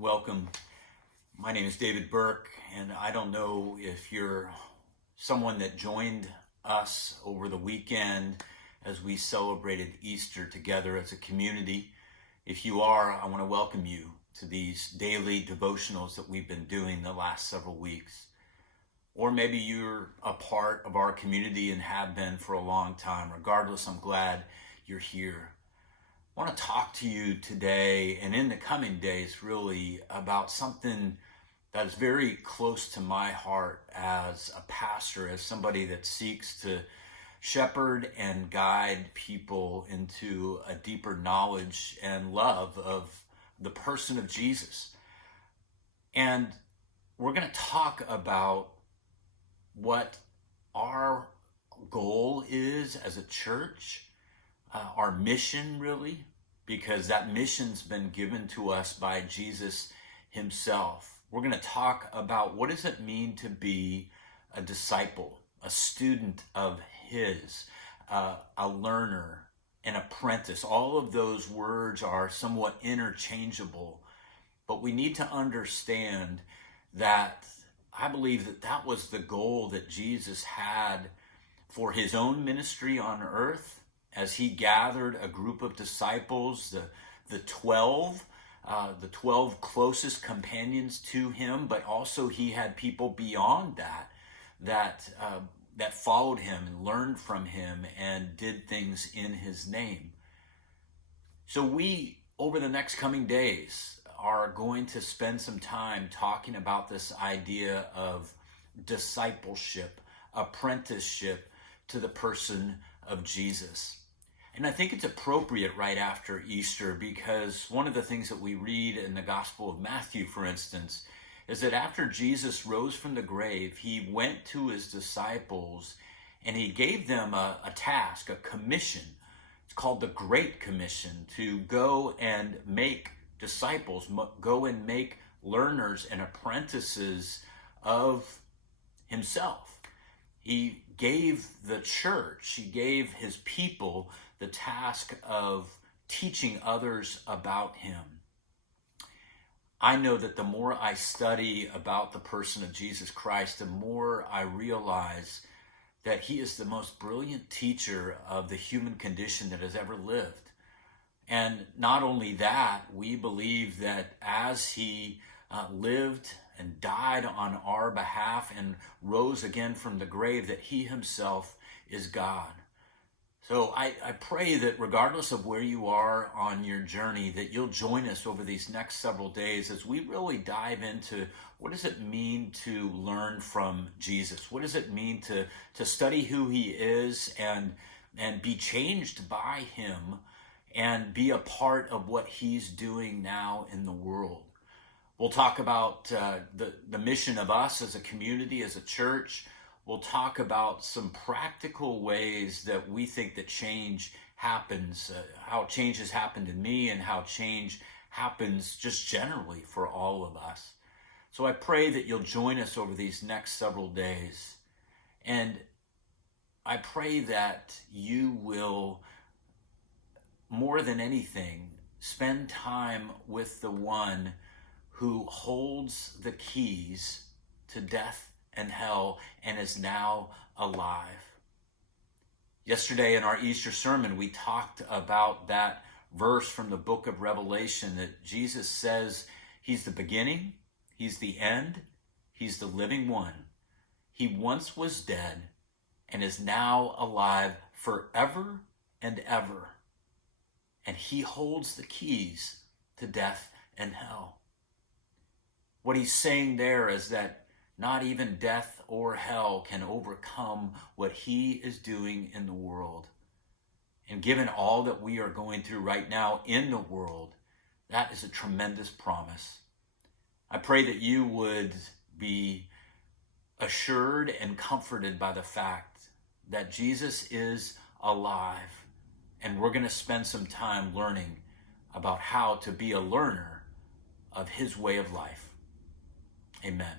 Welcome. My name is David Burke, and I don't know if you're someone that joined us over the weekend as we celebrated Easter together as a community. If you are, I want to welcome you to these daily devotionals that we've been doing the last several weeks. Or maybe you're a part of our community and have been for a long time. Regardless, I'm glad you're here. I want to talk to you today and in the coming days really about something that is very close to my heart as a pastor, as somebody that seeks to shepherd and guide people into a deeper knowledge and love of the person of Jesus. And we're going to talk about what our goal is as a church, our mission really, because that mission's been given to us by Jesus himself. We're going to talk about what does it mean to be a disciple, a student of his, a learner, an apprentice. All of those words are somewhat interchangeable, but we need to understand that I believe that that was the goal that Jesus had for his own ministry on earth, as he gathered a group of disciples, the 12 closest companions to him, but also he had people beyond that followed him and learned from him and did things in his name. So we, over the next coming days, are going to spend some time talking about this idea of discipleship, apprenticeship to the person of Jesus. And I think it's appropriate right after Easter, because one of the things that we read in the Gospel of Matthew, for instance, is that after Jesus rose from the grave, he went to his disciples and he gave them a task, a commission. It's called the Great Commission, to go and make disciples, go and make learners and apprentices of himself. He gave the church, he gave his people the task of teaching others about him. I know that the more I study about the person of Jesus Christ, the more I realize that he is the most brilliant teacher of the human condition that has ever lived. And not only that, we believe that as he lived and died on our behalf and rose again from the grave, that he himself is God. So I pray that regardless of where you are on your journey, that you'll join us over these next several days as we really dive into what does it mean to learn from Jesus? What does it mean to study who he is and be changed by him and be a part of what he's doing now in the world? We'll talk about the mission of us as a community, as a church. We'll talk about some practical ways that we think that change happens, how change has happened in me and how change happens just generally for all of us. So I pray that you'll join us over these next several days. And I pray that you will, more than anything, spend time with the one who holds the keys to death and hell and is now alive. Yesterday in our Easter sermon, we talked about that verse from the book of Revelation that Jesus says he's the beginning, he's the end, he's the living one. He once was dead and is now alive forever and ever. And he holds the keys to death and hell. What he's saying there is that not even death or hell can overcome what he is doing in the world. And given all that we are going through right now in the world, that is a tremendous promise. I pray that you would be assured and comforted by the fact that Jesus is alive. And we're going to spend some time learning about how to be a learner of his way of life. Amen.